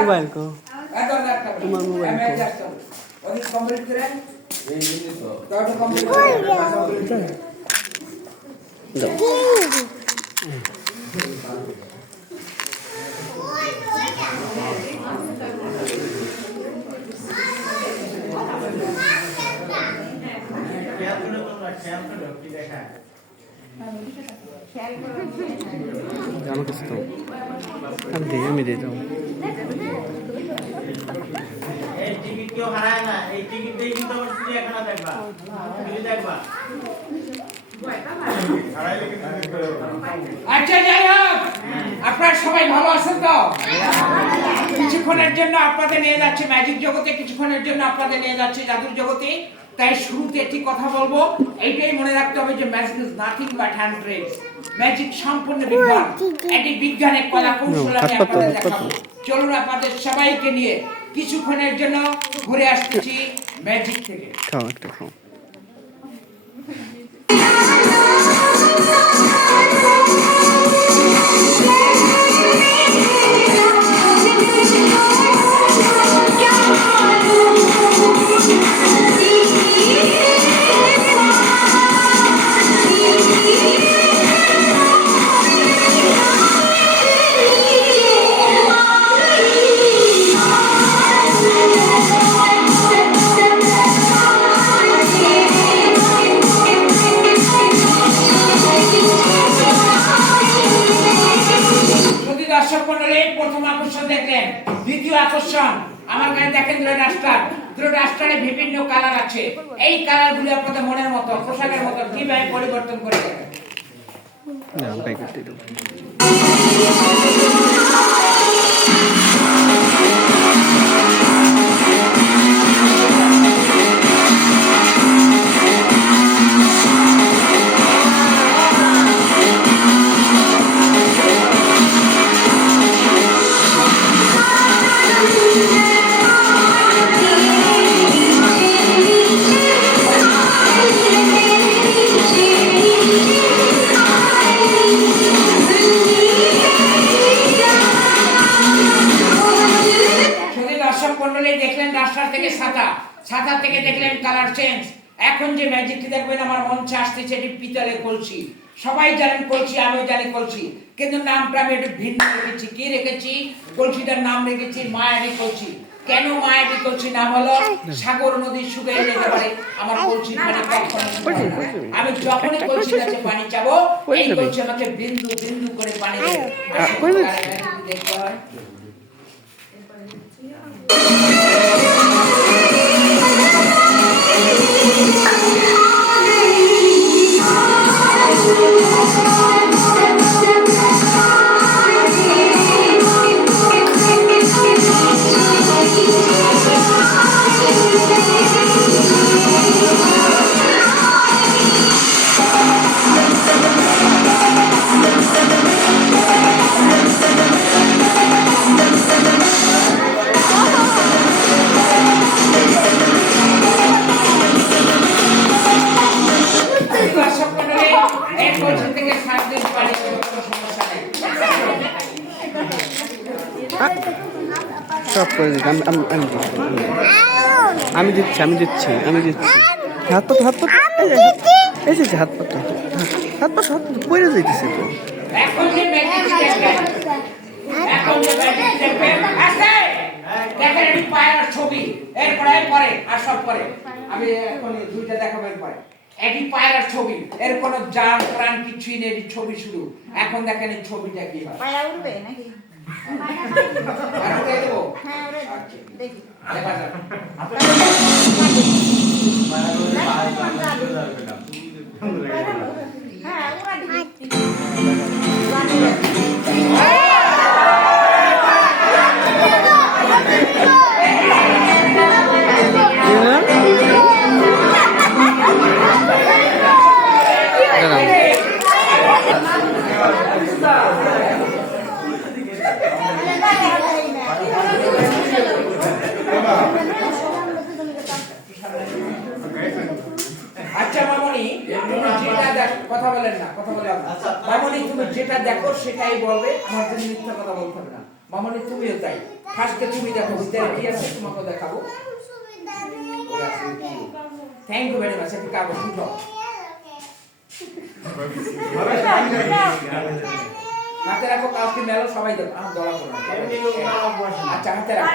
Mobile को तुम्हारा mobile को আমাকে তো আমি দিয়ে যাও এই টিকিট কেউ হারায় না এই টিকিট দিয়ে কিন্তু আবার চিড়িয়াখানা দেখবা তুমি দেখবা আচ্ছা যাই হোক আপনারা সবাই ভালো আছেন তো কিছুক্ষণের জন্য আপনাদের নিয়ে যাচ্ছে ম্যাজিক জগতে কিছুক্ষণের জন্য আপনাদের নিয়ে যাচ্ছে জাদুর জগতে তাই শুরুতে একটি কথা বলবো এইটাই মনে রাখতে হবে যে magic is nothing but hand tricks magic সম্পূর্ণ বিজ্ঞান এটি বিজ্ঞানের কলা কৌশল আমি আপনাদের দেখাবো চলুন আপনাদের সবাইকে নিয়ে কিছুক্ষণের জন্য ঘুরে আসতেছি ম্যাজিক থেকে খাও একটা খাও প্রথম আকর্ষণ দেখলেন দ্বিতীয় আকর্ষণ আমার কাছে দেখেন দুটো ডাস্টারে বিভিন্ন কালার আছে এই কালারগুলো আপনাদের মনের মতো পোশাকের মতো কিভাবে পরিবর্তন করে দেবেন না প্যাকেট দিয়ে দাও ছাতা থেকে দেখলেন কালার চেঞ্জ এখন যে ম্যাজিকটি দেখবেন আমার মঞ্চে আসতেছে এটি পিতলের কলসি সবাই জানেন কলসি আমি জানি কলসি কিন্তু নামটা আমি একটু ভিন্ন রেখেছি কি রেখেছি কলসিটার নাম রেখেছি মায়াবী কলসি কেন মায়াবী কলসি নাম হলো সাগর নদী শুকিয়ে যেতে পারে আমার কলসির পানি আমি যখনই কলসির কাছে পানি চাবো এই কলসি আমাকে বিন্দু বিন্দু করে পানি দেবে দেখতে হয় সব করে দিচ্ছি আমি দিচ্ছি হাত পা এসেছে হাত পা পড়ে যাইতেছে তো এখন যে ম্যাজিক দেখবেন দেখেন এটি পায়ের ছবি এরপরে আর সব পরে আমি এখন দুইটা দেখাবেন পরে এটি পায়ের ছবি এর কোনো জান প্রাণ কিছুই নেই এটি ছবি শুরু এখন দেখেন এই ছবিটা কি হয় পায়া উড়বে নাকি আর উড়ে দেবো হ্যাঁ উড়ে দেখি দেখা যাক হ্যাঁ উড়া দিই আচ্ছা মামনি তুমি যেটা কথা বলেন না কথা বলে মামনি তুমি যেটা দেখো সেটাই বলবে আমার জন্য মিথ্যা কথা বলতে হবে না মামনি তুমিও তাই ফার্স্টে তুমি দেখো ভিতরে কি আছে তোমাকে দেখাবো। Thank you very much. একটু কাগজ উঠো। হাতে রাখো, কাউকে মেলো, সবাই দেখো। দলা করো না। আচ্ছা হাতে রাখো।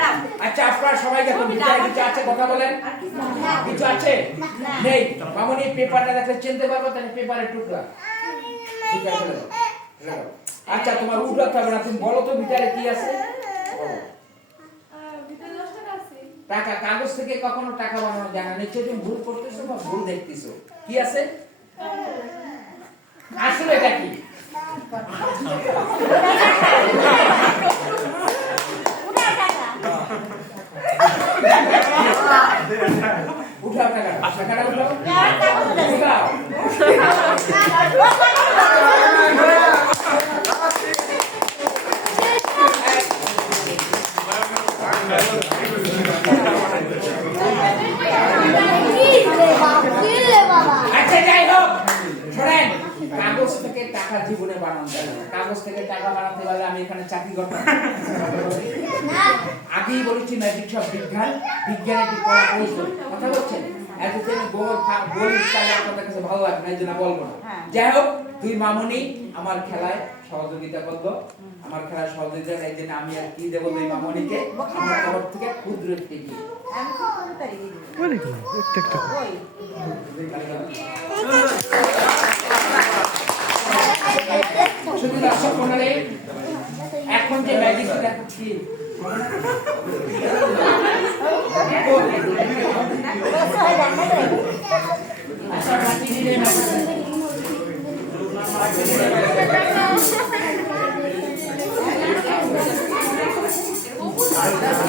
আচ্ছা আপনারা সবাই দেখো ভিতরে কিছু আছে, কথা বলেন। কিছু আছে নেই? মামনি পেপারটা দেখে চিনতে পারবো? তাহলে পেপারের টুকরা ভিতরে ফেলে দাও, ফেলে দাও। আচ্ছা তোমার উঠাতে হবে না, তুমি বলো তো ভিতরে কি আছে। টাকা, কাগজ থেকে কখনো টাকা বানানো যায় না। নিশ্চয় তুমি ভুল করতেছো বা ভুল দেখতেছো। কি আছে আসলে? এটা কি? উঠাও টাকাটা, টাকাটা উঠাও, উঠাও। আচ্ছা যাই হোক, শোনেন, কাগজ থেকে টাকা জীবনে বানানো যায় না। কাগজ থেকে টাকা বানাতে পারলে আমি এখানে চাকরি করতাম। আগেই বলেছি ম্যাজিক সব বিজ্ঞান, বিজ্ঞান একটি কলা কৌশল। কথা বলছেন এতদিন বলি তাহলে আপনাদের কাছে ভালো লাগবে না, এই জন্য বলবো না। যাই হোক, দুই মামুনি আমার খেলায় সহযোগিতা করলো। আমার খেলায় সহযোগিতা এই জন্য আমি আর কি দেবো দুই মামুনিকে আমার তরফ থেকে ক্ষুদ্র একটি gift। শুধু দর্শক মণ্ডলী, এখন যে ম্যাজিক দেখাচ্ছি আচ্ছা